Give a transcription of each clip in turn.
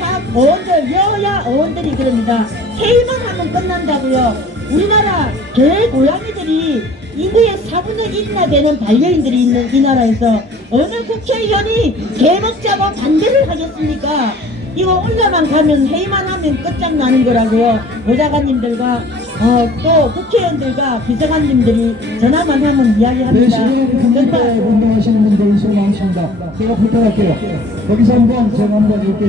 각 의원들, 여야 의원들이 그럽니다. 회의만 하면 끝난다고요. 우리나라 개 고양이들이 인구의 4분의 1이나 되는 반려인들이 있는 이 나라에서 어느 국회의원이 개 먹자고 반대를 하겠습니까? 이거 올라만 가면 회의만 하면 끝장나는 거라고요. 보좌관님들과 또 국회의원들과 비서관님들이 전화만 하면 이야기합니다. 그러니까 운동하시는 분들이 수고 많으십니다. 제가 부탁할게요. 여기서 제가 이렇게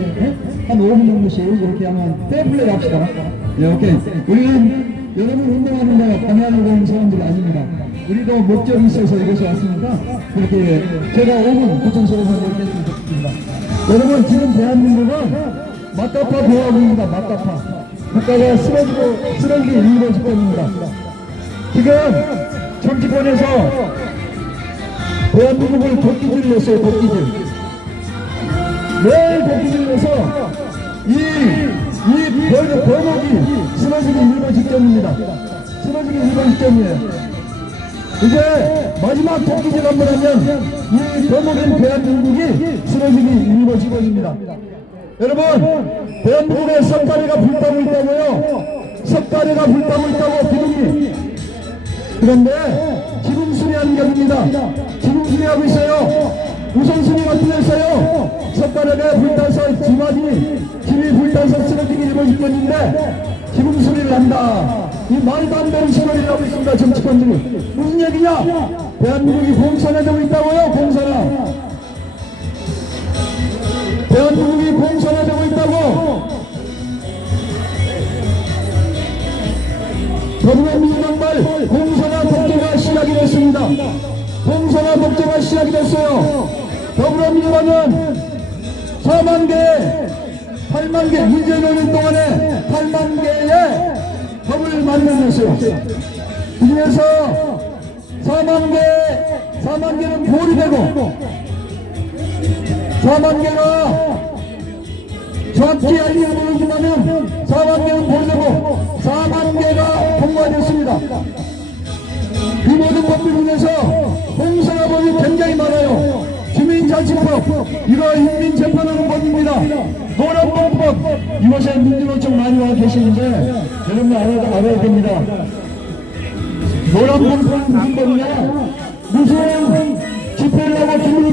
한 5분 정도씩 이렇게 하면 페어플레이 합시다. 네, 오케이. 우리는 여러분 운동하는 거 방해하려고 하는 사람들이 아닙니다. 우리도 목적이 있어서 이것이 왔으니까 그렇게 제가 5분 고청스러워서 이렇게 했으면 좋겠습니다. 여러분 지금 대한민국은 맞다파 보호하고입니다. 맞다파. 국가가 쓰러지게 일본 집권입니다. 지금 정치권에서 대한민국을 도끼질을 냈어요. 도끼질. 매일 도끼질을 내서 이 번역이 쓰러지기 일본 직전입니다. 쓰러지기 일본 직전이에요. 이제 마지막 도끼질 한번 하면 이 번역인 대한민국이 쓰러지기 일본 직전입니다. 여러분, 대한민국에 석가래가 불타고 있다고요. 석가래가 불타고 있다고 기둥이. 그런데 지금 수리하는 게 아닙니다. 지금 수리하고 있어요. 우선순위가 틀렸어요. 석가래가 불타서 집이 불타서 쓰러지기 일본 직전인데 지금 수리를 한다. 이 말도 안 되는 시도를 하고 있습니다. 정치권들이. 무슨 얘기냐? 대한민국이 공산화되고 있다고요. 공산화. 대한민국이 공산화되고 있다고. 더불어민주당 말 공산화 독재가 시작이 됐습니다. 공산화 독재가 시작이 됐어요. 더불어민주당은 4만 개, 8만 개, 문재인 5년 동안에 8만 개의 법을 만들었어요. 그 중에서 4만 개는 보리 되고 4만 개가 정확히 알리고 모르지만은 4만 개는 보려고 4만 개가 통과됐습니다. 이 모든 법들 중에서 공산화법이 굉장히 많아요. 주민자치법, 이거 인민재판하는 법입니다. 노란봉법, 이것에 민주노총 많이 와 계시는데 여러분 알아야 됩니다. 노란봉법은 무슨 법이냐? 무슨 집회를 하고 기물을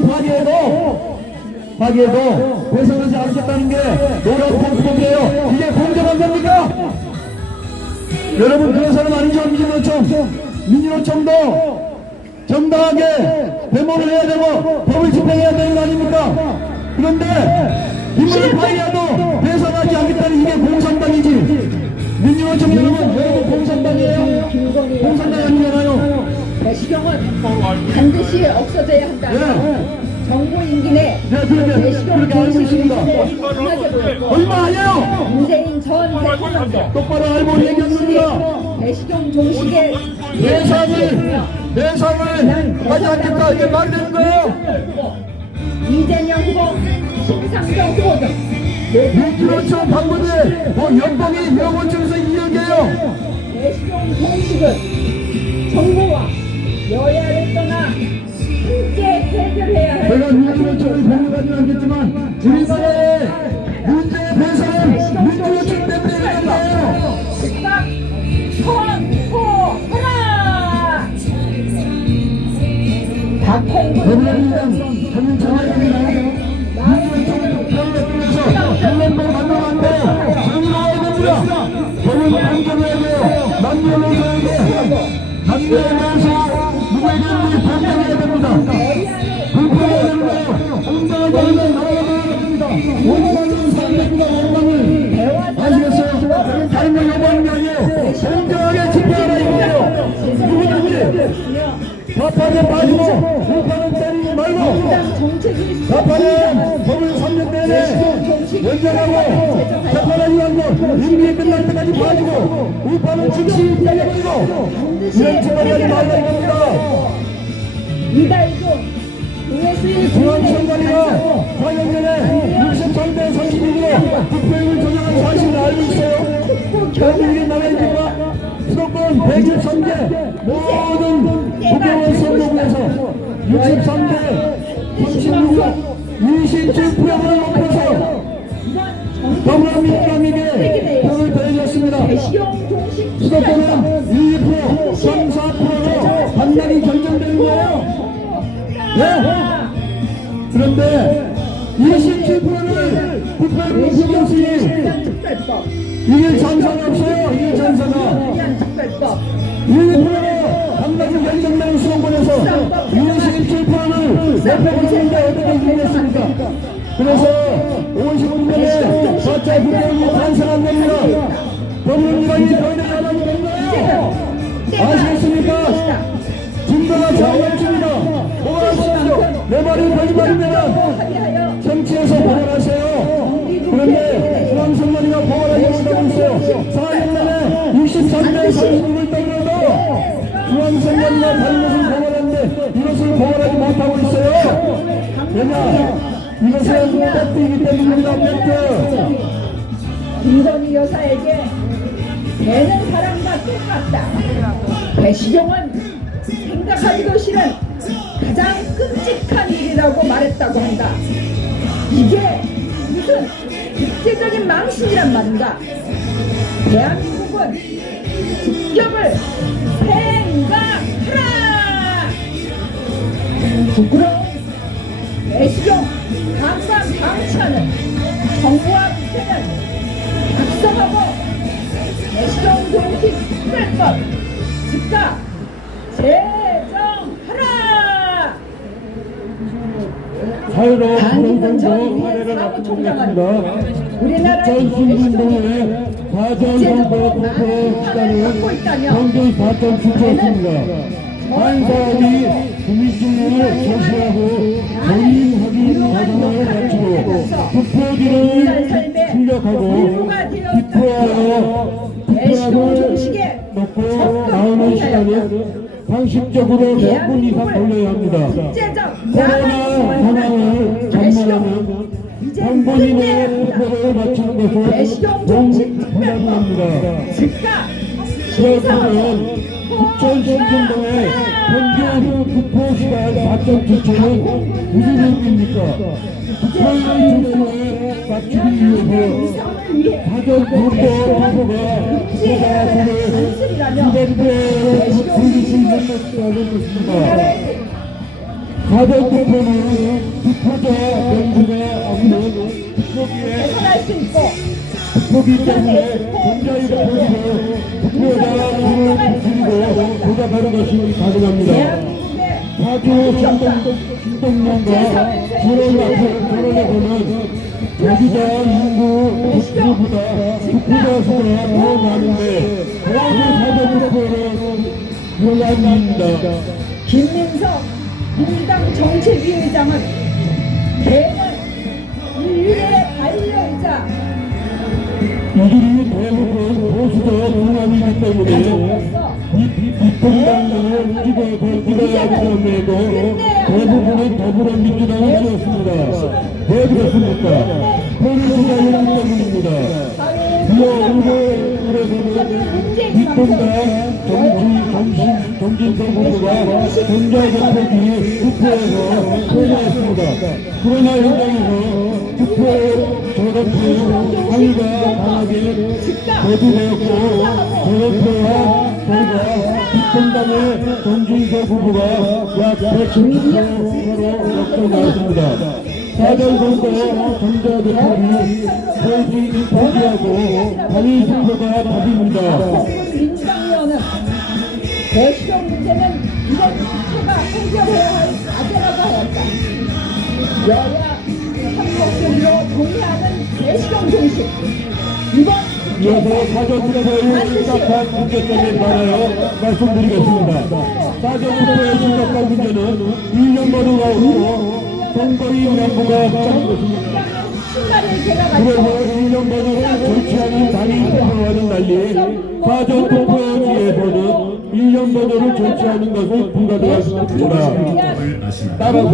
파기해도 배상하지 않겠다는 게 노란봉법이에요. 이게 공정한 겁니까? 여러분 그래서는 아니죠. 민주노총도 정당하게 데모를 해야 되고 법을 집행해야 되는 거 아닙니까? 그런데 기물을 파기해도 배상하지 않겠다는 이게 공산당이지. 민주노총 여러분 공산당이에요? 공산당 아니잖아요. 배시경은 반드시 없어져야 한다. 정부 임기 내 배시경 그렇게 알고 있습니다. 강하게 보였고 얼마 아니에요? 문재인 전 대통령도 똑바로 알고 얘기합니다. 배시경 종식의 내상을 하지 않겠다. 이게 말이 되는 거예요. 이재명 후보, 심상정 후보 등 민주노총 방문에 연봉이 명원청에서 2억이에요. 배시경 종식은 정부와 여야를 떠나 함께 해결해야 할 제가 민주노총을 공격하지는 않겠지만 우리나라의 문제 배상은 민주노총 때문에 일어난 거예요. 즉각 선포하라! 박홍근 더불어민주당 저는 정의당이나요. 민주노총을 통해서 전면도 만나면 안 돼요. 정의로워야 됩니다. 저는 공정해야 돼요. 남녀노소 누구에게든지 공정해야 됩니다. 불평해야 됩니다. 공정하게 하면 나라가 됩니다. 원망은 사람입니다. 원망을 아시겠어요? 다른 거 요구하는 게 아니에요. 공정하게 집행하라 이거예요. 누구든지 좌파는 빠지고 우파는 때리지 말고 좌파는 법을 3년 내내 연장하고 재판하지 않고 임기 끝날 때까지 빠지고 우파는 즉시 때려버리고 이런 짓을 하지 말라 이겁니다. 이달 중 US의 중앙선관위가 4년 전에 63대 32로 국회의원 조정한 사실을 알고 있어요. 대한민국의 나라입니까? 수도권 123개 모든 국회의원 선거구에서 63대 36로 27%를 높여서 더불어민주당에게 표를 더해줬습니다. 대시용 종식 수도권은 2%, 3~4%로 반란이 결정되는 거예요. 그런데 27%를 국회의원 국영수님 특별법 이게 전사가 없어요. 이게 전사가 그냥 특별법 1%로 반란이 결정되는 수도권에서 27%를 내표하는데 어떻게 이기겠습니까? 그래서 50분간에 저자 국회의원이 탄생한 겁니다. 더불어민주당이 저희들 야당이 된 거예요. 아시겠습니까? 증거가 자유롭습니다. 보관하십시오. 내 말이 거짓말이면 정치에서 보관하세요. 그런데 중앙선관위가 보관하지 못하고 있어요. 4년 만에 63대 36을 떠들어도 중앙선관위가 다른 것을 보관하는데 이것을 보관하지 못하고 있어요. 왜냐? 이것은 팩트이기 때문입니다. 팩트. 김건희 여사에게 되는 사람과 똑같다. 배시종은 생각하기도 싫은 가장 끔찍한 일이라고 말했다고 한다. 이게 무슨 국제적인 망신이란 말인가? 대한민국은 국격을 생각하라! 부끄러운 배시종 강간 방치하는 정부와 국회는 작성하고 배시종 종식 특별법 즉각 제정하라! 자유로운 한국은 전 선거 위에 사례를 사무총장은 앞두고 우리나라의 전신운동회 사전선거 투표 시간은 평균 4.7초였습니다. 한 사람이 국민주의를 제시하고 본인 확인 과정을 마치고 투표지를 출력하고 기표하여 투표함을 넣고 나오는 시간은 상식적으로 몇 분 이상 걸려야 합니다. 코로나 상황을 감안하면 한 번이내 투표를 마치는 것은 너무 부담합니다. 그렇다면 국전신정당의 평균 투표 시간 4.7초는 무슨 의미입니까? 투표율 조사에 맞추기 위해서 사전 투표 후보가 투표자들을 수백배로 돌릴 수 있는 것이라는 것입니다. 사전 투표는 투표자 명부가 없는 투표기에 투표기 때문에 공자의 투표기로 투표자 수를 줄이고 조작하는 것이 가능합니다. 파주 신동령과 조론에서는 여기자 인구 투표보다 투표자 수가 더 많은데 거기서 사전 투표는 논란입니다. 김민석 민주당 정책위의장은 개는 인류의 반려이자 이들이 대부분 보수적 중앙이기 때문에 입헌당을 찍어야 하기 때문에도 대부분은 더불어민주당을 지었습니다. 왜 그렇습니까? 포리수가 이런 때문입니다. 그래서는 입헌당 정진석 후보가 공자대표기 투표에서 패배했습니다. 그러나 현장에서 투표 저렇게 항의가 강하게 거두되었고 저렇게와 저희가 입헌당의 정진석 후보가 약 170%로 역전하였습니다. 사전선거 전자대표이 퇴직 포기하고 단일 투표가 답입니다. 민주당위원은 대시경 문제는 이번 국회가 해결해야 할 과제라고 하였다. 여야 한목소리로 동의하는 대시경 정식 이번 이어서 사전투표의 심각한 문제점에 관하여 말씀드리겠습니다. 사전투표의 심각한 문제는 1년 거듭하고 선거인 명부가 짜는 것입니다. 그래서 1년 거듭 절취하는 단위 투표와는 달리 사전투표지에서는 1년 거듭을 절취하는 것은 불가능합니다. 따라서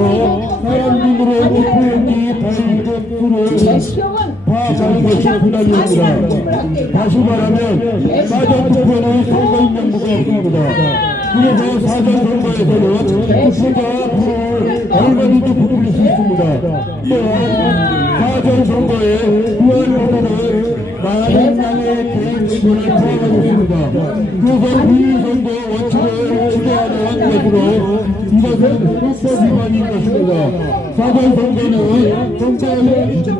사람들으로 투표용지 발행된 수를 파악하는 것이 부담입니다. 다시 말하면 사전투표는 선거인 명부가 없습니다. 그래서 사전선거에서는 투표자 표를 얼마든지 부풀릴 수 있습니다. 또한 사전선거에 의원보다는 많은 양의 개인권을 포함하고 있습니다. 그래서 비선거 원칙을 지배하는 것으로 이것은 헌법 위반인 것입니다. 사전선거는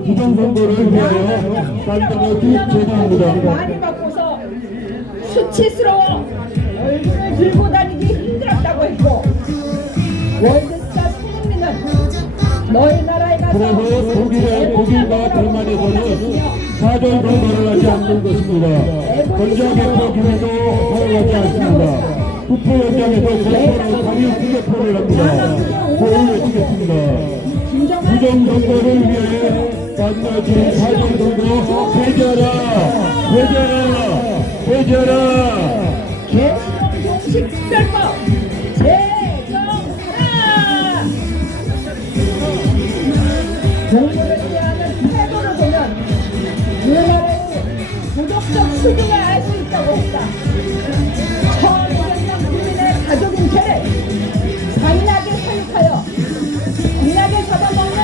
부정선거를 위하여 만들어진 제도입니다. 많이 바꿔서 수치스러워 얼굴을 들고 다니기 힘들었다고 했고 월드스타 손흥민은 너희 나라에 가서 그래서 독일과 대만에서는 사전선거를 하지 않는 것입니다. 전자개표 기회도 사용하지 않습니다. 투표 현장에서 공포를 당일 투표를 합니다. 호를 외치겠습니다. 부정선거를 위해 만나진 사전선거 회자라! 회자라! 회자라! 개시령 종식 특별법 제정하라. 공부를 위하는 태도를 보면 우리나라의 도덕적 수준을 알 수 있다고 했다. 1500명 국민의 가족인 죄를 잔인하게 사육하여 강하게 잡아먹는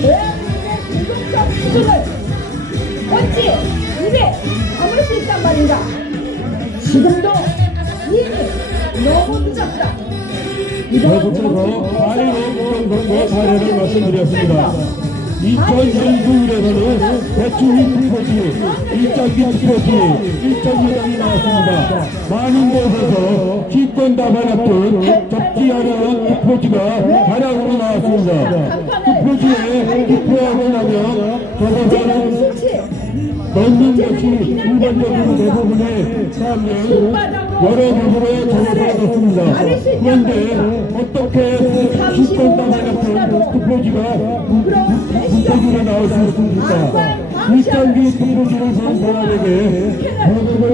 대한민국의 도덕적 수준을 어찌 입에 담을 수 있단 말인가. 지금도 이미 너무 늦었다. 계속해서 파리로 부정선거 사례를 말씀드렸습니다. 2012년에는 대충 투표지, 일장기 투표지, 1.2장이 나왔습니다. 많은 곳에서 기권 답안 앞둔 적지 않은 투표지가 다량으로 나왔습니다. 투표지에 투표하고 나면 저것은 넣는 것이 일반적으로 대부분의 사람들 여러 부분에 적어졌습니다. 그런데 어떻게 기권 답안 앞둔 투표지가 투표지로 나올 수 있습니까? 일장기 투표지를 본 사람에게 대부분은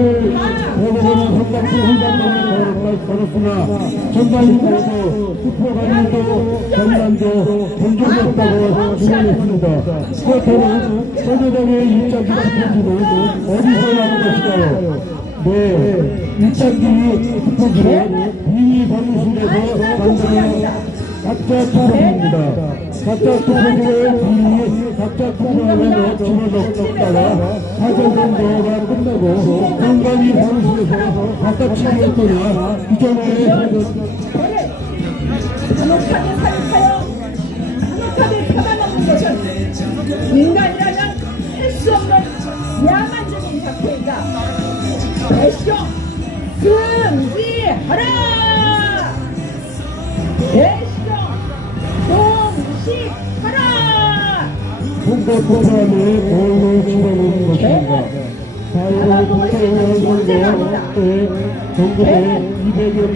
선박수 혼잣말을 걸었으나 전반적으로 투표관리도 전반도 본 적이 없다고 주장했습니다. 그렇다면 서재당의 일장기 투표지는 어디서 나온 것일까요? 네, 일장기 투표지는 비밀 사무실에서 만드는 가짜 투표입니다. 가짜 투표지를 가짜 투표함에 집어넣다가 사전선거가 끝나고 선관위 사무실에서 바깥치기 했거나 이전에 간혹하게 사육하여 간혹하게 받아먹는 것은 인간이라면 할 수 없는 야만적인 사태이다. 대시경 금지하라. 대시경 종식하라. 선거 프로그램에 도움을 주려는 것입니다. 자유로 국회의원 선거 때 전국에 200여 개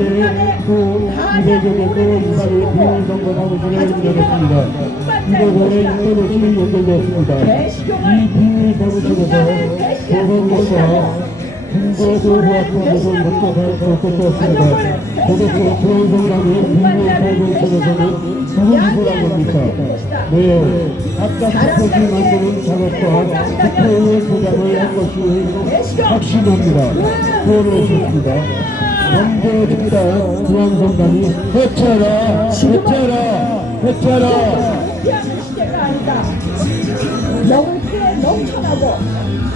또 200여 개또 이사를 비밀선거 사무실을 운영했습니다. 이번에 인터넷이 연결되었습니다. 이 비밀 사무실에서 보건과 선거도 후학교에서 못했습니다. 도덕적 보안선관위 비밀 사무실에서는 누구 기소한 겁니까? 네, 각자 투표지 만드는 작업과 투표의 포장을 한 것이 확신합니다. 표현하셨습니다. 먼저 집단 중앙선관위 해체라! 해체라! 해체라! 피하는 시대가 아니다. 먹을 게 넘쳐나고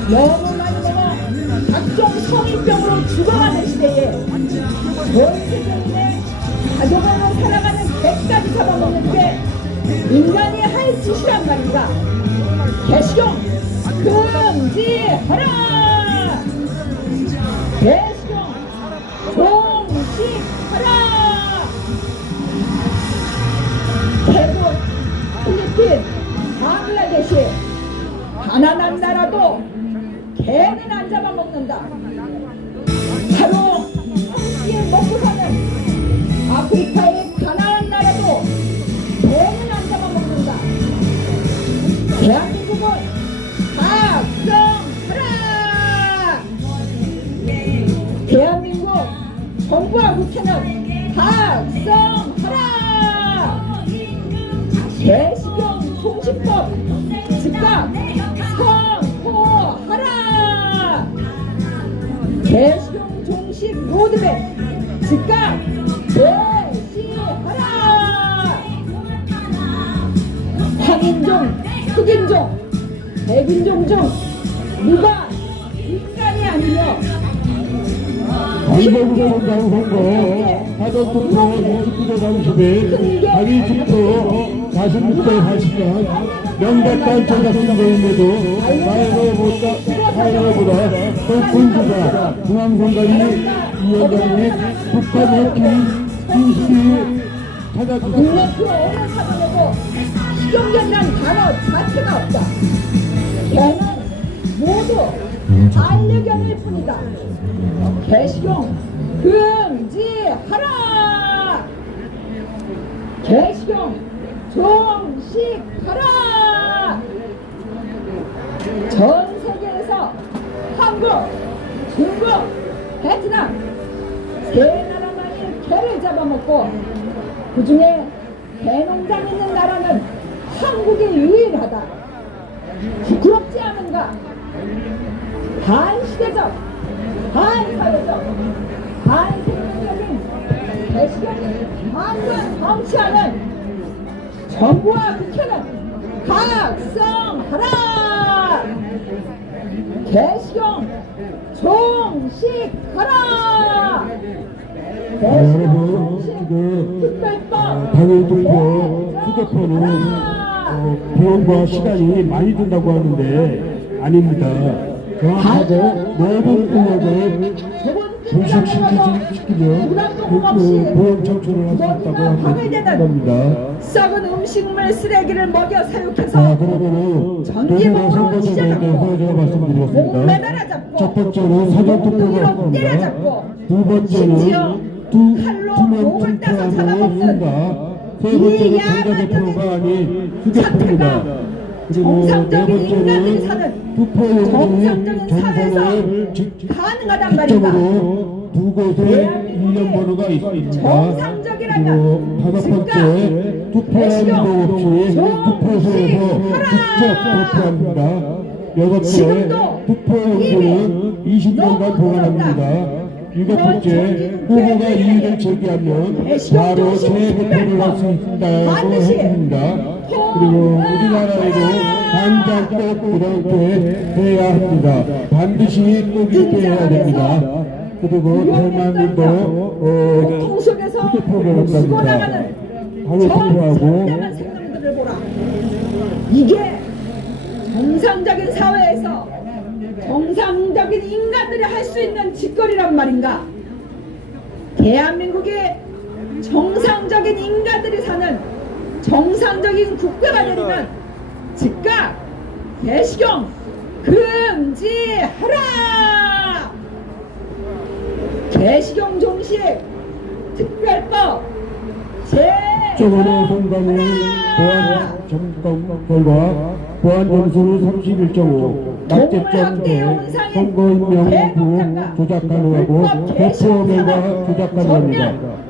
너무 많이 먹어 각종 성인병으로 죽어가는 시대에 원세적인의 가족으로 살아가는 개까지 잡아먹는 게 인간이 할 짓이란 말인가. 개시경 금지하라. 개시경 종식하라. 태국, 필리핀, 방글라데시 가난한 나라도 개는 안 잡아먹는다. 바로 한 끼에 먹고 사는 아프리카의 가난한 나라도 개는 안 잡아먹는다. 대한민국은 각성하라. 대한민국 정부와 국회는 각성하라. 개시경 통신법 즉각 선포하라. 개시경 종식 로드맵 즉각 누가 인간이 아니며 강서구청장 선거 사전투표 29대 30일 자기 투표 46대 40명 명백한 조작선거임에도 사회보다 더 군수가 중앙선관위 북한 핵기 인식이 찾아주셨다. 국내표 오늘 사전에도 식용견이란 단어 자체가 없다. 개는 모두 반려견일 뿐이다. 개식용 금지하라. 개식용 종식하라. 전 세계에서 한국, 중국, 베트남 세 나라만이 개를 잡아먹고 그 중에 개농장 있는 나라는 한국이 유일하다. 부끄럽지 않은가? 반시대적, 반사회적, 반생명적인 개식을 만든 정치하는 정부와 국회는 각성하라! 개식용 종식하라! 여러분, 지금 당일 투표 휴대폰은 비용과 시간이 많이 든다고 하는데 아닙니다. 정확하고 모든 의원을 분석시키며 보험 청취를 할 수 있다고 합니다. 썩은 음식물 쓰레기를 먹여 사육해서 자, 그러면은 전기봉으로 선거제도에 대해서 제가 말씀드리겠습니다. 목매달아 잡고 첫 번째로 사전투표가 합니다. 때려잡고 두 심지어 번째는 칼로 투명 목을 따서 투표로 잡아먹는 이유가 세 번째는 이 전자대표가 아닌 휴대폰입니다. 그리고 네 정상적인 인간들이 번째는 사는 투표용지 정상적인 사회에서 전선을 가능하단 말이다. 직접으로 두 곳에 일련번호가 있습니다. 정상적이라면 그리고 다섯 번째 투표함도 없이 투표소에서 직접 투표합니다. 여섯째 지금도 투표용지는 20년간 보관합니다. 일곱 번째 후보가 이의를 제기하면 바로 재투표를 할 수 있다고 해줍니다. 그리고 우리나라에도 당장 꼭 이렇게 해야 합니다. 반드시 꼭 이렇게 해야 됩니다. 그리고 대만민도 통속에서 휴대폰을 쓰고 한답니다. 나가는 당일 투표하고 정상적인 생명들을 보라. 이게 정상적인 사회에서 정상적인 인간들이 할 수 있는 짓거리란 말인가? 대한민국에 정상적인 인간들이 사는 정상적인 국가가 되려면 즉각 개식용 금지하라! 개식용 종식 특별법 저번에 선관위 보안 점검 결과 보안 점수는 31.5, 낙제점 선거인명부 조작 가능하고 대표 결과 조작 가능합니다.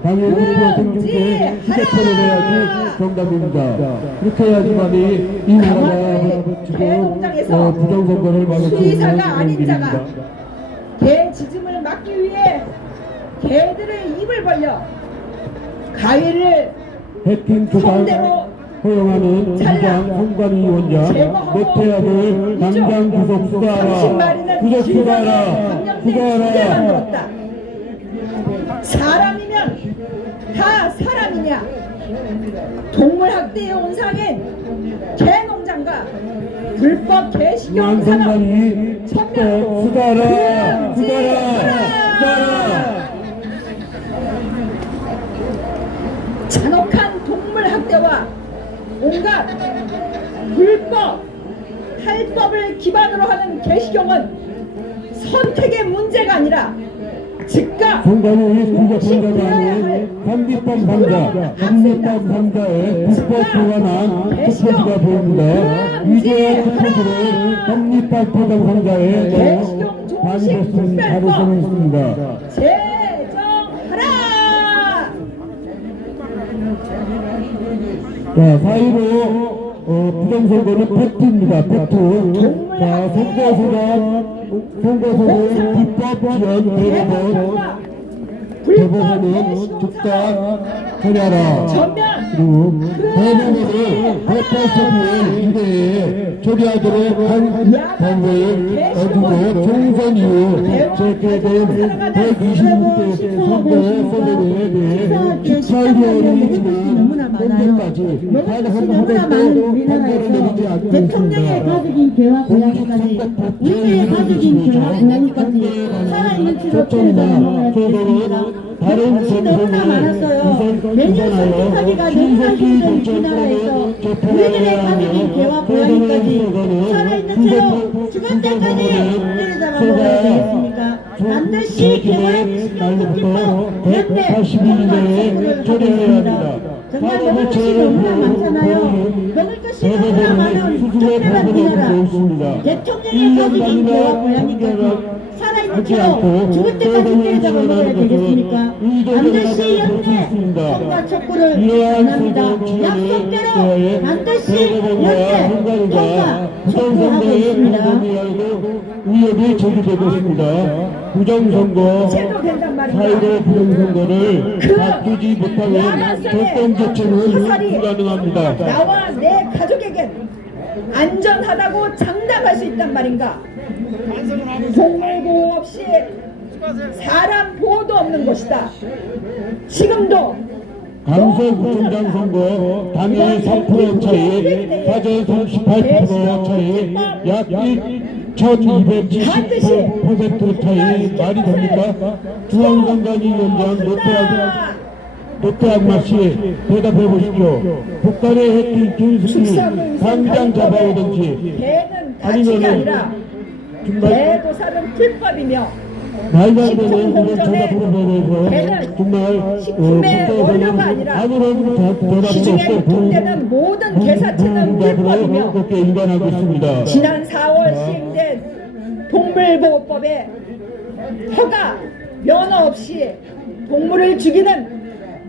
당일 투표 생중계 휴대폰을 해야지 정답입니다. 그렇게 해야지만이 이 나라가 지금 부정선거를 막을 수 수의사가 아닌 있는 자가 길입니다. 개 짖음을 막기 위해 개들의 입을 벌려 가위를 해킹 조작 허용하는 부장 선관위원장 노태아를 당장 구속 수사하라. 구속 수사하라. 수사하라. 사람이면 다 사람이냐? 동물학대의 온상인 개농장과 불법 개식용 산업 중앙선관위 천명 수사하라. 수사하라. 수사하라. 잔혹한 동물학대와 온갖 불법 탈법을 기반으로 하는 개식용은 선택의 문제가 아니라 즉각 선관위 공작판자가 아닌 한빛밤 판자, 한빛밤 판자의 불법 보관한 투표지가 보입니다. 이제야 투표지를 한빛밤 포장 판자에 반입했을 가능성이 있습니다. 제정하라! 자, 4위로 부정선거는 팩트입니다. 팩트. 자, 선거소는 불법 지연 대법원은 즉각 처리하라. 전면 그리고 대부분은 대파서비의 시대에 조리하도록 한 건을 어두고 총선 이후 제게된 126대 선거 선거에 대해 식사위원회 너무나 많아요. 먹을것이 너무나 많은 우리나라에서 대통령의 가족인 개와 고양이까지 우리의 가족인 개와 고양이까지 살아있는 채로 키워서 먹어야 되겠습니다. 먹을것이 너무나 많았어요. 메뉴 선택하기가 너무나 힘든 우리나라에서 우리들의 가족인 개와 고양이까지 살아있는 채로 죽을 때까지 때려잡아 먹어야 되겠습니까? 반드시 개고양이 식용급기법 연대 통과 조례하겠습니다. 정말 먹을 것이 너무나 많잖아요. 먹을 것이 너무나 많은 특별한 우리나라. 대통령의 가족인 개와 고양이까지 살아있는 채로 죽을 때까지 때려잡아 먹어야 되겠습니까? 반드시 연대 통과 촉구를 원합니다. 약속대로 반드시 연대 통과 촉구하고 있습니다. 위협이 제기되고 있습니다. 부정선거, 제도 된단 말이야. 4.15 부정선거를 바꾸지 못하면 결정 조치는 불가능합니다. 나와 내 가족에겐 안전하다고 장담할 수 있단 말인가? 동물 보호 없이 사람 보호도 없는 곳이다. 지금도 강서구청장 선거 당일 3% 차이, 사전 38% 차이, 약 1270% 차이 말이 됩니까? 중앙선관위원장 노태악마씨 대답해 보십시오. 북한의 해킹 김수기 당장 잡아오든지 개는 가치가 아니라 개도살은 불법이며 말도 안 되는 이런 대답으로 보내서 정말 식품의 원료가 아니라 아무런 시중에 대답도 없고 유통되는 모든 개사체는 불법이며 그렇게 인간하고 있습니다. 지난 4월 시행된 동물보호법에 허가, 면허 없이 동물을 죽이는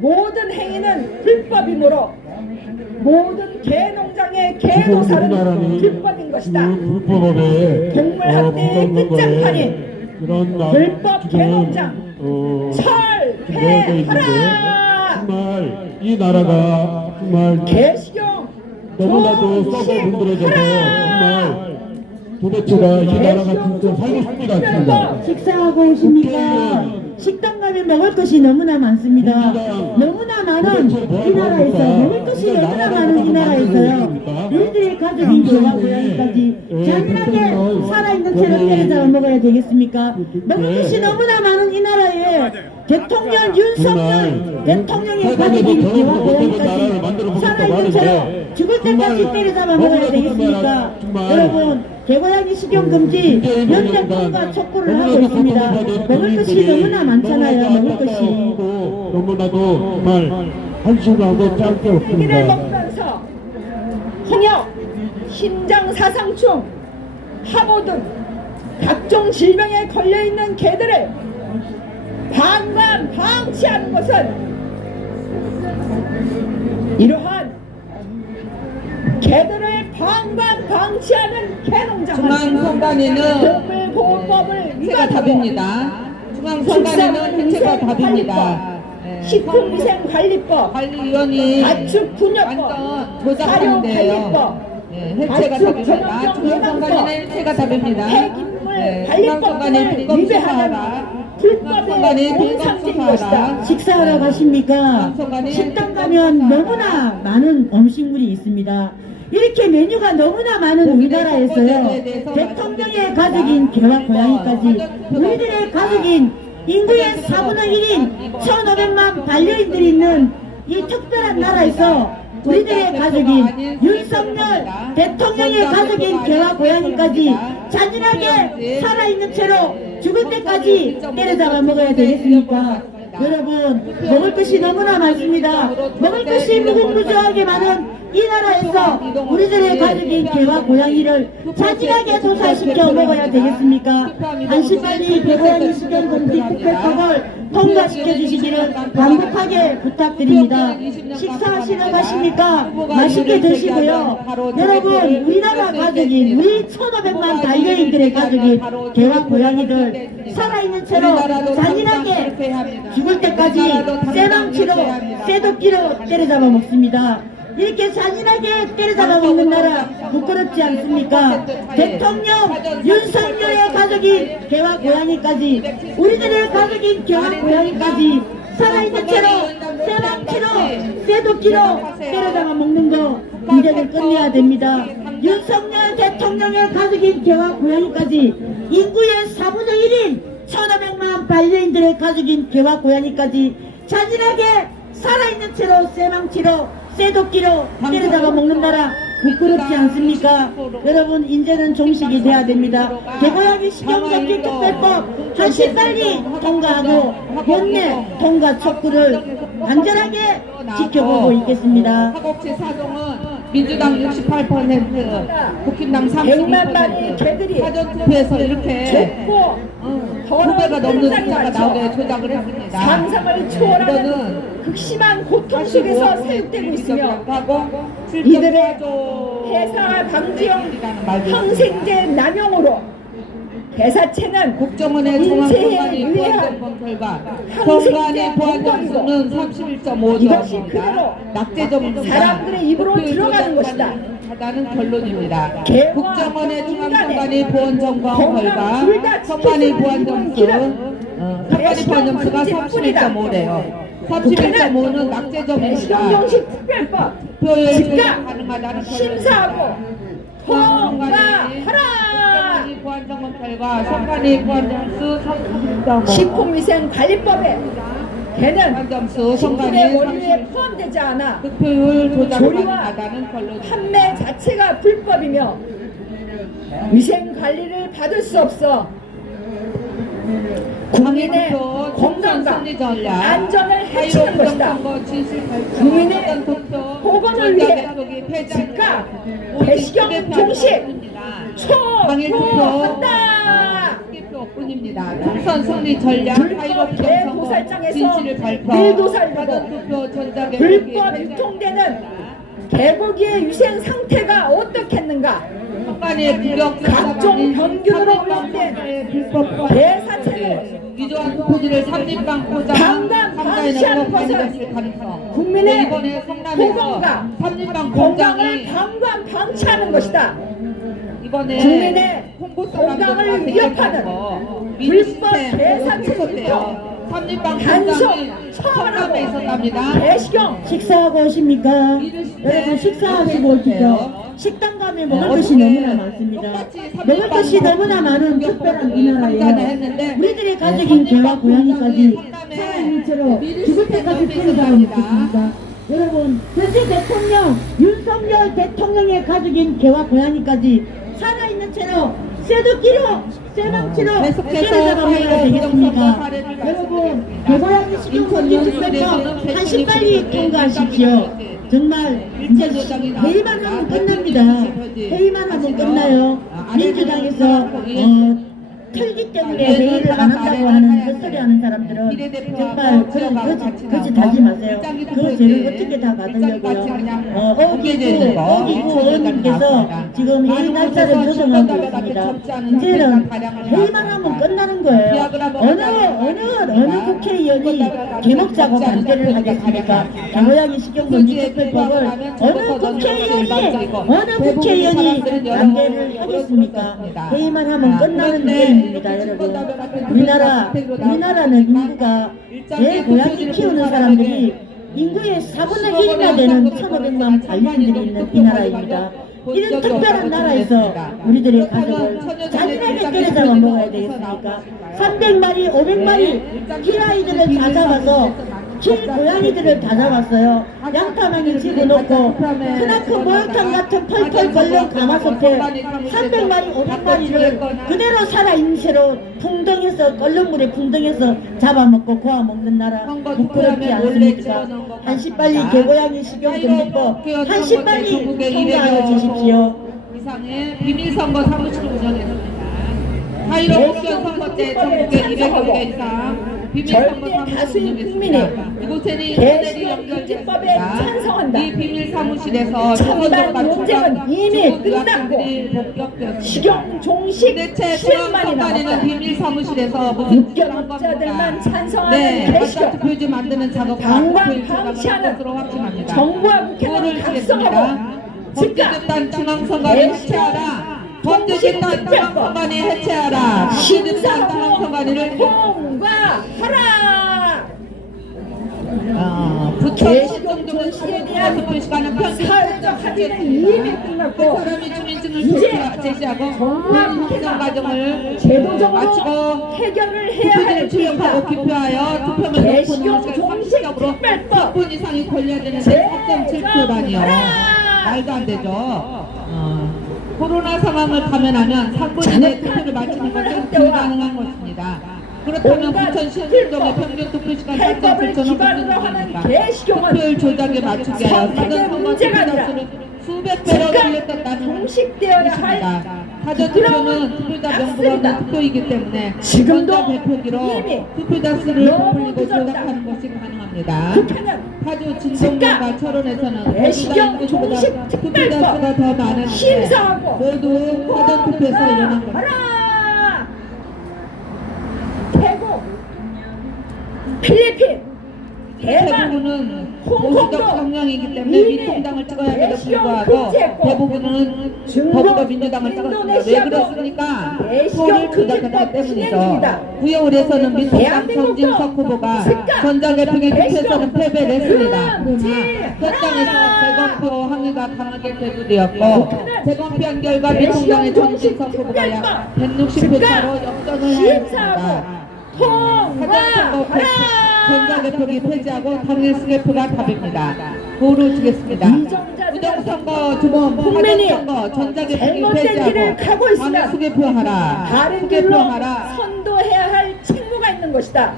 모든 행위는 불법이므로 모든 개농장의 개도살은 불법인 것이다. 불법에 동물학대의 끝장판인 불법 개농장 철폐하라! 정말 이 나라가 정말 개식용 너무나도 썩어 문드러져서 정말 도대체가 이 나라가 진짜 살고 싶지가 않습니다. 식사하고 오십니까? 식당 가면 먹을 것이 너무나 많습니다. 너무나 많은 이 나라에서 먹을 것이 너무나 많은 이 나라에서요. 우리들의 가족인 개와 고양이까지 잔인하게 살아있는 채로 때려잡아 먹어야 되겠습니까? 먹을 것이 너무나 많은 이 나라에 대통령 윤석열 대통령의 가족인 개와 고양이까지 살아있는 채로 죽을 때까지 때려잡아 먹어야 되겠습니까? 여러분 개고양이 식용 금지 연대 통과 촉구를 하고 있습니다. 먹을 것이 너무나 많잖아요. 먹을 것이. 너무나도 정말 한심하고 짧게 고기를 없습니다. 먹으면서 홍역, 심장사상충, 하모 등 각종 질병에 걸려있는 개들을 방치하는 것은 이러한 개들을 방치하는 개농장은 중앙선관위는 동물보호법을 해체가 위반하고 답입니다. 중앙선관위는 해체가 답입니다. 식품위생관리법, 관리위원이 가축분여법, 완전 조작하는데요. 사료관리법, 해체가 답입니다. 중앙선관위는 해체가 답입니다. 폐기물 관리법을 중앙선관위 위배하는 불법의 공산주의 것이다. 식사하러 가십니까? 식당 가면 너무나 많은 음식물이 있습니다. 이렇게 메뉴가 너무나 많은 우리나라에서요. 대통령의 가족인 개와 고양이까지 우리들의 가족인 인구의 4분의 1인 1,500만 반려인들이 있는 이 특별한 나라에서 우리들의 가족인 윤석열 대통령의 가족인 개와 고양이까지 잔인하게 살아있는 채로 죽을 때까지 때려잡아 먹어야 되겠습니까? 여러분 먹을 것이 너무나 많습니다. 먹을 것이 무궁무진하게 많은 이 나라에서 우리들의 가족인 개와 고양이를 잔인하게 도살시켜 먹어야 되겠습니까? 한시빨리 개고양이 식용금지 특별법을 통과시켜 주시기를 간곡하게 부탁드립니다. 식사하시러 가십니까? 맛있게 드시고요. 여러분, 우리나라 가족인 우리 1,500만 반려인들의 가족인 개와 고양이들 살아있는 채로 잔인하게 죽을 때까지 쇠망치로 쇠도끼로 때려잡아 먹습니다. 이렇게 잔인하게 때려잡아 먹는 나라 부끄럽지 않습니까? 대통령 윤석열의 가족인 개와 고양이까지, 우리들의 가족인 개와 고양이까지 살아있는 채로 쇠망치로 쇠도끼로 때려잡아 먹는 거 이제는 끝내야 됩니다. 윤석열 대통령의 가족인 개와 고양이까지, 인구의 4분의 1인 1,500만 반려인들의 가족인 개와 고양이까지 잔인하게 살아있는 채로 쇠망치로 쇠도끼로 때려잡아 먹는 나라 부끄럽지 않습니까? 여러분, 이제는 종식이 돼야 됩니다. 개고양이 식용금지 특별법 한시빨리 통과하고 연내 통과 촉구를 간절하게 지켜보고 있겠습니다. 사곡지 사동은 민주당 68%, 국힘당 100만 마리 32%, 개들이 사전투표에서 이렇게 좁고 두 배가 넘는 굉장히 숫자가 많죠. 나오게 조작을 했습니다. 상상을 초월하는 이거는 극심한 고통 속에서 사육되고 있으며 이들의 이들의 폐사 방지용 항생제 남용으로 개사체는 국정원의 인체에 중앙선관위 의뢰한 보안점검 결과 항생제 선관위 보안점수는 31.5점입니다. 이것이 그대로 낙제 점수가 사람들의 입으로 들어가는 것이다. 하다는 결론입니다. 개와 국정원의 중앙선관위 인간의 보안점검 건강 결과 둘다 선관위 지킬 수 보안점수 있는 선관위 보안점수가 방지뿐이다. 31.5래요. 31.5는 낙제 점수입니다. 배시경정식 특별법 표현 즉각 가능하다는 심사하고 통과하라. 보안점검 결과 선관위 보안점수 31.5. 식품위생관리법에 개는 보안점수 식품의 선관위 원료에 포함되지 않아 득표율 조작 조리와 가능하다는 결론. 판매 자체가 불법이며 위생관리를 받을 수 없어 국민의 건강과 안전을 해치는 것이다. 국민의 보건을 위해 즉각 배시경 종식 초토한다. 뿐입니다. 총선 승리 전략 불법 개도살장에서 밀도살받은 투표 전자개 불법 유통되는 개고기의 위생 상태가 어떻겠는가? 각종 병균으로 오염된 개사체를 위조한 투표지를 삼립방 포장 당당 방치하는 것은 국민의 보건과 건강을 방관 방치하는 것이다. 국민의 건강을 위협하는 불법 개사체 유통 단속 처벌하고 배시경 식사하고 오십니까? 여러분, 식사하시고 오시죠. 식당 가면 먹을 것이 너무나 많습니다. 먹을 것이 너무나 많은 특별한 이 나라에 우리들의 가족인 개와 고양이까지 살아있는 채로 죽을 때까지 때려잡아 먹겠습니까? 여러분, 현재 대통령 윤석열 대통령의 가족인 개와 고양이까지 살아있는 채로 쇠도끼로 쇠망치로 때려잡아 먹어야 되겠습니까? 여러분, 개고양이 식용금지 특별법 한시빨리 통과하십시오. 정말 이제 회의만 하면 끝납니다. 회의만 하면 끝나요. 민주당에서 틀기 때문에 회의를 안 한다고 하는 헛소리 하는 사람들은 정말 그런 거짓 하지 마세요. 그 죄를 어떻게 다 받으려고요. 어기구 의원님께서 지금 회의 날짜를 조정하고 있습니다. 이제는 회의만 하면 끝나는 거예요. 어느 국회의원이 개먹자고 반대를 하겠습니까? 개고양이 식용금지 특별법을 어느 국회의원이 반대를 하겠습니까? 회의만 하면 끝나는 게임입니다. 여러분, 우리나라는 인구가 개 고양이 키우는 사람들이 인구의 4분의 1이나 되는 1,500만 반려인들이 있는 이 나라입니다. 이런 특별한 나라에서 우리들의 가족을 잔인하게 때려잡아 먹어야 되겠습니까? 300마리, 500마리 길아이들을 다 잡아서 길 고양이들을 다 잡았어요. 양파망이 집어넣고 크나큰 목욕탕 같은 펄펄 끓는 가마솥에 300마리 500마리를 그대로 살아있는 채로 풍덩에서 끓는 물에 풍덩에서 잡아먹고 고아 먹는 나라 부끄럽지 않습니까? 한시빨리 개고양이 식용금지법 한시빨리 통과하여 주십시오. 이상의 비밀선거 사무실을 운영했습니다. 4.15 국정 선거 때 전국에 200여 이상 비밀선거 절대 다수의 사무실을 국민이 운영했습니다. 이곳에는 인터넷이 개식용금지법에 연결되어 찬성한다. 이 비밀 사무실에서 찬반 논쟁은 이미 끝났고 복격되었습니다. 식용 종식 대체 실험만이 남았다. 선관위는 비밀 사무실에서 무슨 육경업자들만 찬성하는 네, 개식용 투표지 만드는 작업 방관 방치하는 것으로 확신합니다. 정부와 국회는 각성하고 즉각 범죄집단 중앙선관위 해체하라. 범죄집단 중앙선관위 해체하라. 범죄집단 중앙선관위를 통과하라. 부처 개식용 종식에 대한 투표 시간은 평균 사회적 합의는 이미 끝났고 사람이 주민증을 이제 제시하고 정부와 국정 국회가 과정을 제도적으로 마치고 해결을 해야 할 투표지를 출력하고 때이다. 기표하여 투표물 넣고 개식용 넣은 종식 상식적으로 특별법 3분 이상이 걸려야 되는데 제정 4.7표라니요. 하라. 말도 안 되죠. 코로나 상황을 감안하면 3분 이내 투표를 마치는 것은 불가능한 것입니다. 그렇다면 온갖 부천 신분동의 평균 투표 시간 해법을 4.7초는 기반으로 하는 개식용은 투표율 조작에 맞추게 하여 선택의 사전 선거 문제가 투표 아니라 자수를 수백 배로 즉각 늘렸다는 종식되어야 할 사전 부끄러운 투표는 투표자 명부가 악습이다. 없는 투표이기 때문에 지금도 전자 발표기로 이미 투표자 수를 너무 부풀리고 늦었다. 조작하는 것이 가능합니다. 국회는 타조 진동과 철원에서는 개식용 모두가 종식 인구보다 투표자 특별법 수가 더 많은데 심사하고 모두 사전 투표에서 일어난 것입니다. 하라. 태국, 필리핀, 대만, 대부분은 홍콩도 보수적 성향이기 때문에 이미 민통당을 찍어야 함에도 내시경 불구하고 금지했고 대부분은 중국, 더불어 민주당을 찍었습니다. 왜 인도네시아도 그렇습니까? 내시경 표를 조작했기 금지법 때문이죠. 진행 중이다. 구여울에서는 민통당 대한민국도 정진석 후보가 즉각 전자개표기 내시경 투표에서는 패배를 했습니다. 금지하라. 현장에서 재검표 항의가 강하게 대두되었고 재검표한 결과 민통당의 정진석 후보가 약 160표 차로 역전을 심사하고 하였습니다. 통과하라. 전자개표기 폐지하고 당일 수개표가 답입니다. 도로 주겠습니다. 이정자들은 부정선거 주범, 국민이 사전선거, 전자개표기 잘못된 길을 폐지하고 가고 있으면 당일 수개표하라. 다른 길로 수개표하라. 선도해야 할 책무가 있는 것이다.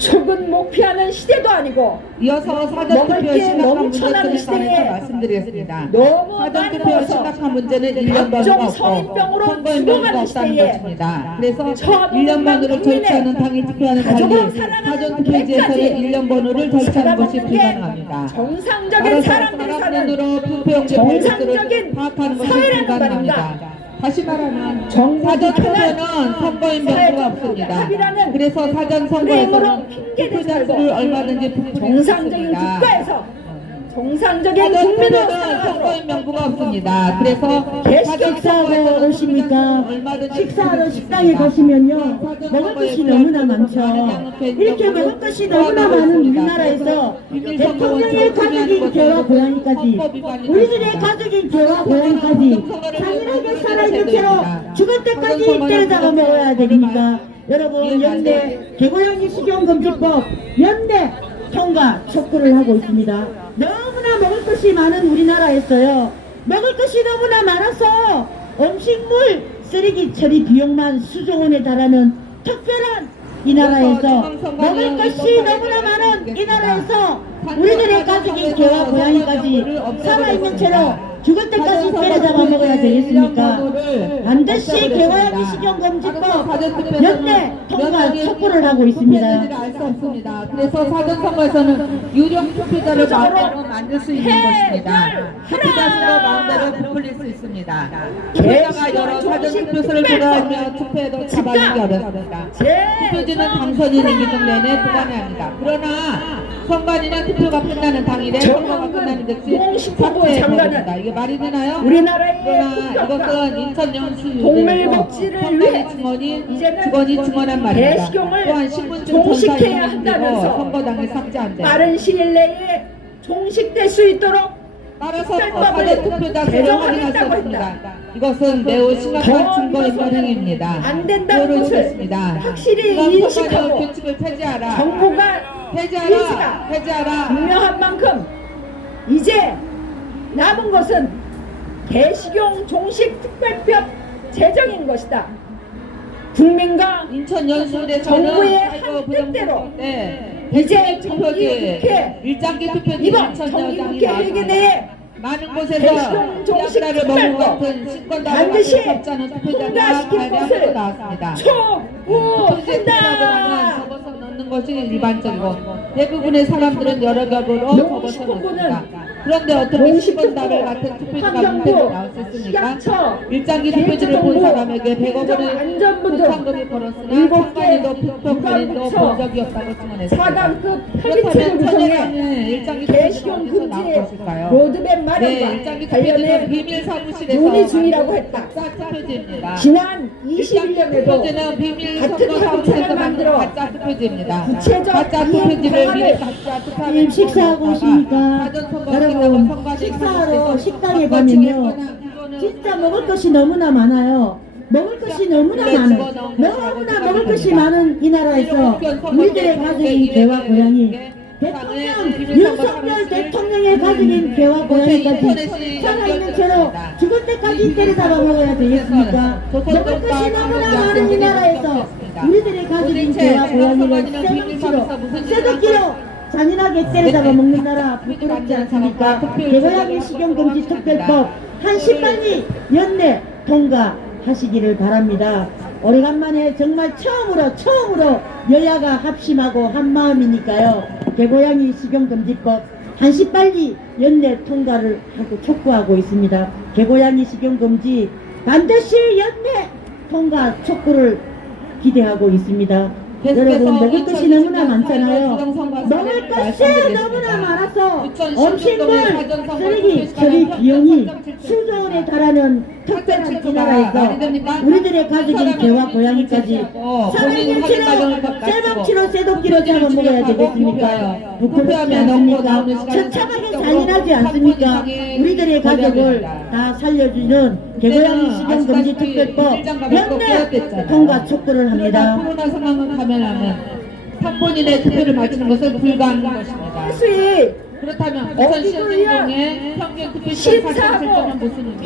죽은 목피하는 시대도 아니고 이어서 먹을 사전투표의 게 심각한 넘쳐나는 문제점에 시대에 관해서 말씀드리겠습니다. 너무 많이 사전투표의 먹어서 심각한 문제는 1년 번호가 각종 없고 성인병으로 선거인명부가 죽어가는 없다는 시대에 것입니다. 그래서 저도 1년 번호를 국민의 절차하는 당일 투표하는 가족을 달리 사랑하는 사전투표지에서는 개까지 1년 번호를 절차하는 것이 살아먹는 게 불가능합니다. 정상적인 따라서 사람들이 사는 사람으로 투표용지 정상적인 번호수를 파악하는 것이 사회라는 불가능합니다. 말입니다. 다시 말하면 정부 사전투표는 비판은 선거인 명부가 사회적 없습니다. 합의라는 그래서 사전 프레임으로 선거에서는 핑계대지 투표자 말고 수를 얼마든지 부풀릴 수 정상적인 있습니다. 국가에서 정상적인 국민을 사전투표는 사랑하도록 선거인 명부가 없습니다. 그래서 식사하러 오십니까? 얼마든지 식사하러 부풀릴 수 식당에 있습니다. 가시면요 사전 먹을 것이 선거에 너무나 많은 많죠. 양은 이렇게 먹을 것이 너무나 많은 우리나라에서 대통령의 가족인 개와 고양이까지 우리들의 가족인 개와 고양이까지 잔인하게 살아있는 채로 죽을 때까지 때려다가 먹어야 되니까 여러분 연내 개고양이 식용금지법 연내 통과 촉구를 하고 있습니다. 너무나 먹을 것이 많은 우리나라에서요. 먹을 것이 너무나 많아서 음식물 쓰레기 처리 비용만 수조 원에 달하는 특별한 이 나라에서 먹을 것이 너무나 많은 이 나라에서 우리들의 가족인 개와 고양이까지 살아있는 채로 죽을 때까지 때려잡아 먹어야 되겠습니까? 반드시 개고양이 식용금지법 연내 통과 촉구를 하고 있습니다. 알수 없습니다. 그래서 사전선거에서는 유령 투표자를 마음대로 만들 수 있는 것입니다. 투표자 수로 마음대로 부풀릴 수 있습니다. 투표자가 여러 사전투표소를 돌아다니며 투표에도 잡아내기 어렵습니다. 투표지는 당선인 임기 내내 보관해야 합니다. 그러나 선관위는 투표가 끝나는 당일에 선거가 끝나는 즉시 홍식하고 삭제해 장관은 버립니다. 이게 말이 되나요? 우리나라의 그러나 국격과 이것은 인천영수 동물 복지를 위해 직원이 이제는 증언한 말입니다. 개식용을 또한 신분증 종식해야 전사 한다면서 선거당에 삭제한대. 빠른 시일 내에 종식될 수 있도록 따라서 특별법을 사전 투표자 수를 확인할 수 제정하겠다고 없습니다. 했다. 이것은 매우 심각한 증거인멸 행위입니다. 안 된다는 것을 있습니다. 확실히 인식하고 규칙을 폐지하라. 정부가 폐지하라. 폐지하라. 분명한 만큼 이제 남은 것은 대식용 종식특별법 제정인 것이다. 국민과 인천 연수원에서는 정부의 사이버 한 뜻대로 때 이제 투표지 정기국회 일장기 투표지 이번 인천 정기국회 여장이 회계 내에 많은 곳에서 대식용 종식 약자를 먹는 특별법 같은 신권당을 반드시 받지 않은 투표자가 통과시킬 다량으로 것을 나왔습니다. 촉구한다. 접어서 넣는 것이 일반적이고 대부분의 사람들은 여러 겹으로 접어서 넣습니다. 그런데 어떻게 10원달을 같은 투표지가 문제로 나올 수 있습니까? 일장기 투표지를 본 사람에게 100억 원의 포상금이 걸었으나 참관인도 투표권인도 본 적이 없다고 증언했습니다. 4강급 폐기체를 구성해 일장기 대식용 투표지가 어디서 나온 금지의 것일까요? 로드맵 네, 마련과 일장기 투표지는 관련해 비밀 사무실에서 논의 중이라고 했다. 가짜 투표지입니다. 지난 일장기 21년에도 투표지는 비밀 같은 선거 사무실에서 형태를 만든 만들어 가짜 투표지입니다. 구체적 가짜 이행 투표지를 방안을 미리 가짜 투표하는 지금 식사하고 오십니까? 여러분 식사하러 식당에 가면요 진짜 먹을 것이 너무나 많아요. 먹을 것이 너무나 많아요. 너무나 먹을 것이 많은 이 나라에서 우리들의 가족인 개와 고양이 대통령 윤석열 대통령의 가족인 개와 고양이까지 살아있는 채로 죽을 때까지 때려잡아 먹어야 되겠습니까? 먹을 것이 너무나 많은 이 나라에서 우리들의 가족인 개와 고양이를 쇠도끼로 잔인하게 때려잡아 먹는 나라 부끄럽지 않습니까? 개고양이 식용금지 특별법 한시빨리 연내 통과하시기를 바랍니다. 오래간만에 정말 처음으로 여야가 합심하고 한마음이니까요. 개고양이 식용금지법 한시빨리 연내 통과를 하고 촉구하고 있습니다. 개고양이 식용금지 반드시 연내 통과 촉구를 기대하고 있습니다. 여러분 먹을 것이 너무나 많잖아요. 먹을 것이 너무나 많아서 음식물 쓰레기 처리 비용이 수조원에 달하는 특별한 이 나라에서 우리들의 가족인 개와 고양이까지 살아있는 채로 쇠박치로 쇠도끼로 잡아 먹어야 되겠습니까? 부끄럽지 않습니까? 처참하게 잔인하지 않습니까? 우리들의 가족을 다 살려주는 개고양이 식용금지 특별법 연내 통과 촉구를 합니다. 코로나 상황을 감안하면 3분인의 투표를 마치는 것은 불가능한 것입니다. 수위 그렇다면 어디를 2015년에 평균 투표 시간 사전 설정은 무슨 의미입니까?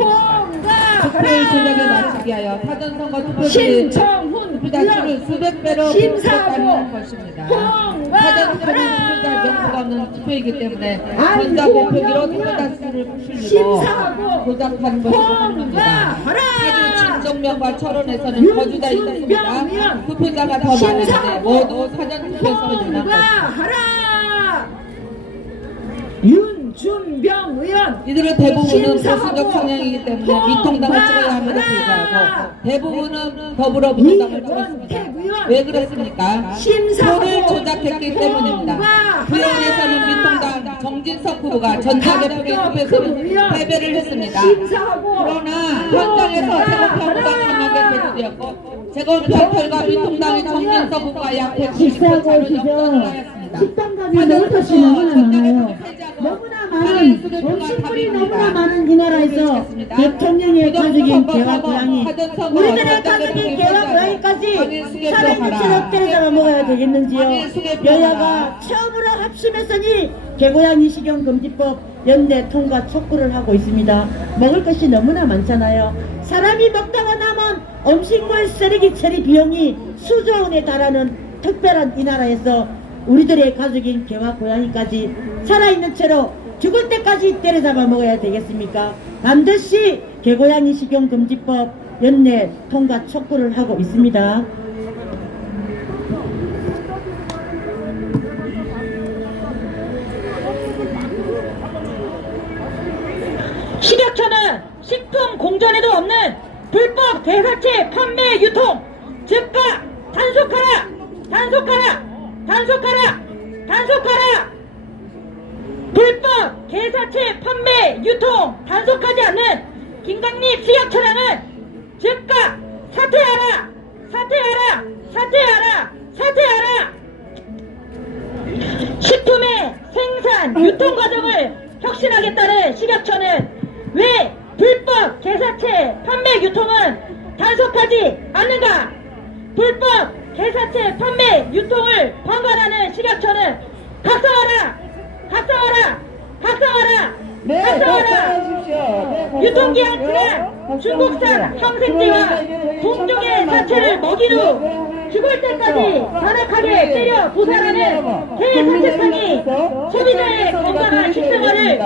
투표율 조작에 통과하라. 맞추기 위하여 사전선거 투표지 신청훈 투표자 수를 수백 배로 심사하고 늘렸다는 것입니다. 통과하라. 사전 투표는 투표자 명부가 없는 투표이기 때문에 안희정 전자공표기로 의원 투표자 수를 풀리고 심사하고 조작하는 것이 가능합니다. 하지만 진정명과 철원에서는 거주자 있었습니다. 의원 투표자가 더 많은데 심사하고 모두 사전 투표에서 일어난 것입니다. 통과하라. 윤준병 의원 이들은 대부분은 심사하고 보수적 성향이기 때문에 민통당을 찍어야 함에도 불구하고 통과하라. 대부분은 더불어민주당을 이원택 찍었습니다. 의원 왜 그렇습니까? 심사하고 표를 조작했기 때문입니다. 통과하라. 부여에서는 민통당 정진석 후보가 전자개표기 투표에서는 패배를 했습니다. 심사하고 그러나 현장에서 재검표가 강하게 제기되었고 재검표 결과 민통당의 정진석 후보가 약 170표 식사하고 차로 오시죠. 역전하였습니다. 식당 가면 먹을 것이 너무나 많아요. 너무나 많은 음식물이 너무나 많은 이 나라에서 대통령의 가족인 개와 고양이 우리들의 가족인 개와 고양이까지 살아있는 채로 때려잡아 먹어야 되겠는지요? 여야가 처음으로 합심했으니 개고양이 식용금지법 연내 통과 촉구를 하고 있습니다. 먹을 것이 너무나 많잖아요. 사람이 먹다가 남은 음식물 쓰레기 처리 비용이 수조 원에 달하는 특별한 이 나라에서 우리들의 가족인 개와 고양이까지 살아있는 채로 죽을 때까지 때려잡아 먹어야 되겠습니까? 반드시 개고양이 식용금지법 연내 통과 촉구를 하고 있습니다. 식약처는 식품 공전에도 없는 불법 개사체 판매 유통 즉각 단속하라! 단속하라! 단속하라! 단속하라! 불법 개사체 판매 유통 단속하지 않는 김강립 식약처장은 즉각 사퇴하라! 사퇴하라! 사퇴하라! 사퇴하라! 식품의 생산 유통 과정을 혁신하겠다는 식약처는 왜 불법 불법 개사체 판매 유통은 단속하지 않는가? 불법 개사체 판매 유통을 방관하는 식약처는 각성하라! 각성하라! 각성하라! 네, 각성하라! 유통기한 지난 중국산 항생제와 동종의 사체를 먹인 후 죽을 때까지 잔악하게 때려 도살하는 개사체상이 소비자의 건강한 식생활을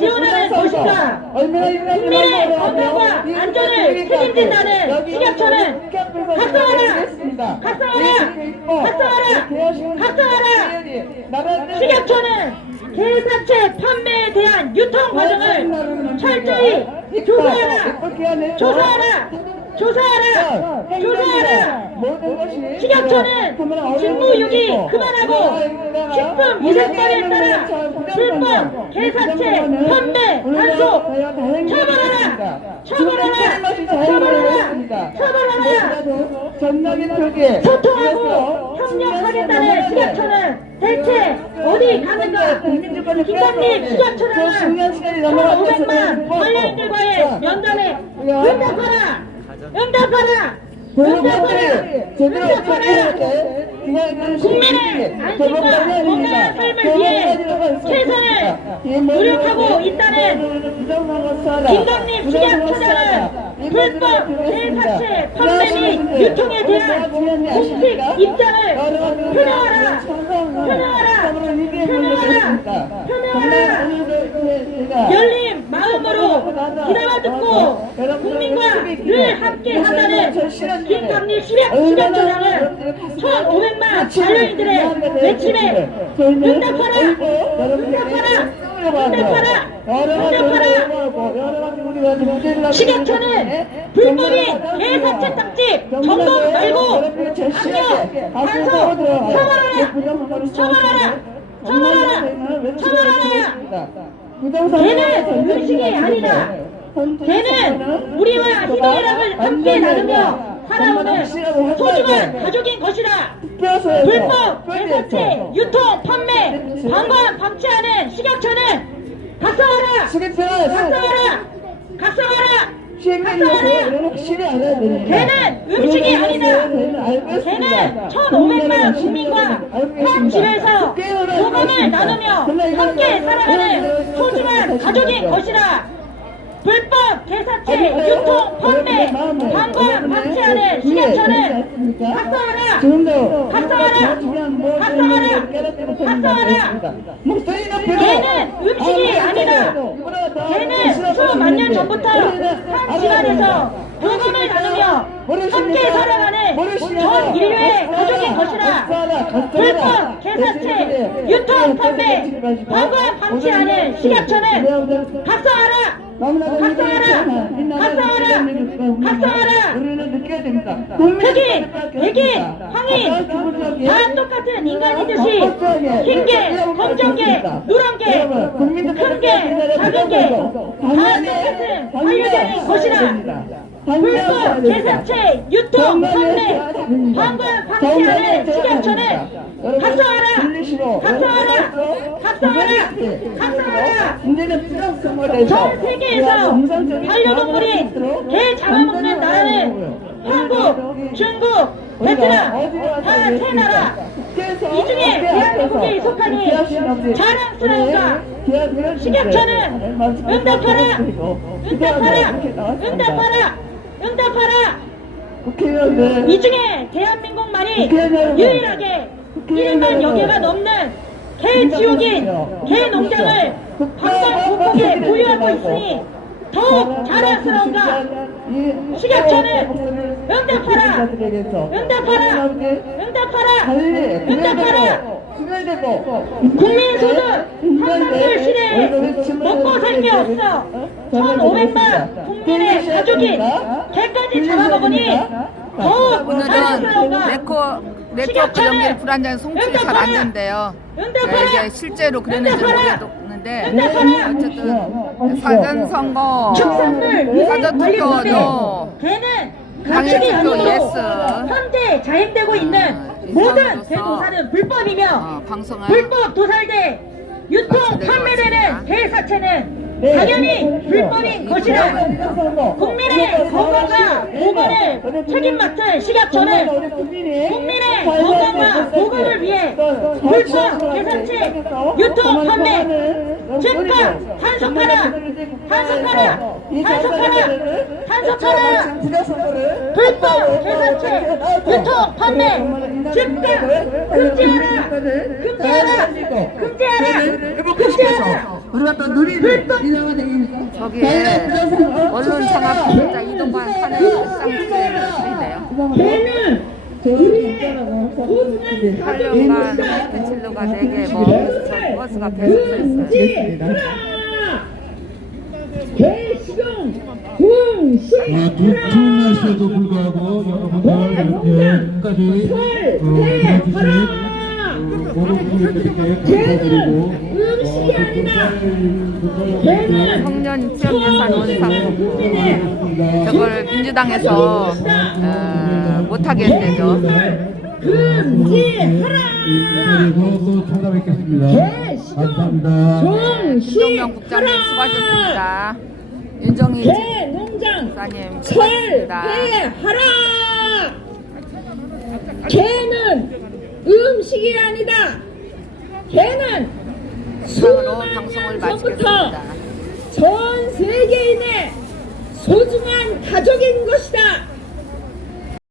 지원하는 것인가? 국민의 건강과 안전을 책임진다는 식약처는 각성하라! 각성하라! 각성하라! 각성하라! 식약처는 개사체 판매에 대한 유통 과정을 철저히 조사하라! 조사하라! 조사하라! 조사하라! 식약처는 직무유기 그만하고 식품위생법에 따라 불법 개사체 판매 단속 처벌하라! 처벌하라! 처벌하라! 처벌하라! 소통하고 협력하겠다는 식약처는 대체 어디 가는가? 김장님 식약처는 1,500만 관련인들과의 면담에 응답하라! 응답하라! 응답하라! 응답하라! 국민의 안심과 건강한 삶을 위해 최선을 노력하고 있다는 김강림 식약처장은 불법 개사체 판매 및 유통에 대한 공식 입장을 표명하라! 표명하라! 표명하라! 표명하라! 열린 마음으로 귀담아 듣고 국민과 늘 함께 한다는 김강림 식약처장은 1,500만 반려인들의 외침에 응답하라! 응답하라! 응답하라! 응답하라! 식약처는 불법인 개사체 딱지 점검 말고 압력, 단속, 처벌하라! 처벌하라! 처벌하라! 처벌하라! 걔는 음식이 아니다! 걔는 우리와 희노애락을 함께 나누며 살아오는 소중한 가족인 것이다. 불법 개사체 유통 판매 방관 방치하는 식약처는 각성하라! 각성하라! 각성하라! 걔는 음식이 아니다. 걔는 1,500만 국민과 한 집에서 소감을 나누며 함께 살아가는 소중한 가족인 것이다. 불법 개사체 유통 판매 방관 방치하는 식약처는 각성하라! 각성하라! 각성하라! 각성하라! 걔는 음식이 아니다. 걔는 수만 년 전부터 한 집안에서 소감을 나누며 함께 살아가는 전 인류의 가족인 것이다. 불법 개사체 유통 판매 방관 방치하는 식약처는 각성하라! 각성하라! 각성하라! 각성하라! 흑인, 백인, 황인 다 똑같은 인간이듯이 흰개, 검정개, 노란개, 큰개, 작은개 다 똑같은 반려견인 것이다. 불법 개사체 유통 판매 방관 방치하는 식약처는 각성하라! 각성하라! 각성하라! 각성하라! 전 세계에서 반려동물이 개 잡아먹는 나라는 한국, 중국, 베트남 다 세 나라. 이 중에 대한민국에 속하니 자랑스러운가? 식약처는 응답하라! 응답하라! 응답하라! 응답하라! 이 중에 대한민국만이 유일하게 1만 여개가 넘는 개지옥인 개농장을 방관 국폭에 보유하고 있으니 더욱 자랑스러운가? 식약처는 응답하라! 응답하라! 응답하라! 응답하라! 국민소득 한산율 시대에 먹고 살 게 없어 1,500만 국민의 가족이 개까지 잡아먹으니 더욱 자랑스러운가? 네트워크 연결 불안정 송출이 잘 안 된대요. 이게 실제로 그랬는지 모르겠는데 어쨌든 사전선거 축산물 사전투표도 걔는 당일 가축이 투표 아니고 예스 현재 자행되고 있는 모든 대도사는 불법이며 방송을 불법 도살돼 유통 마치도록 판매되는 하겠습니다. 개사체는 당연히 불법인 것이라 국민의 건강과 보건을 책임 맡은 식약처는 국민의 건강과 보건을 위해 불법 계산치 유통 판매 즉각 단속하라 불법 계산치 유통 판매 즉각 금지하라 우리가 또 누리는 인상이 되겠습니다. 저기에 언론 장악 피해자 이동관 산해 일상주의를 쓰이네요. 걔는 우리의 소중한 8년간 하이트 진로가 4개 뭐 버스가 계속 서 있어요. 대시경 궁식 추운 날씨에도 불구하고 여러분들 이렇게 끝까지 들어주신 모든 분들께 감사드리고 음식이 아니다. 걔는 청년 지역예산 원상 저걸 민주당에서 못하게 했대죠. 금지하라. 그리고 또 찾아뵙겠습니다. 감사합니다. 김동영 국장님 수고하셨습니다. 윤정희 개농장 집사님 수고하셨습니다. 철폐하라. 개는 음식이 아니다. 개는 이상으로 방송을 마치겠습니다. 전 세계인의 소중한 가족인 것이다.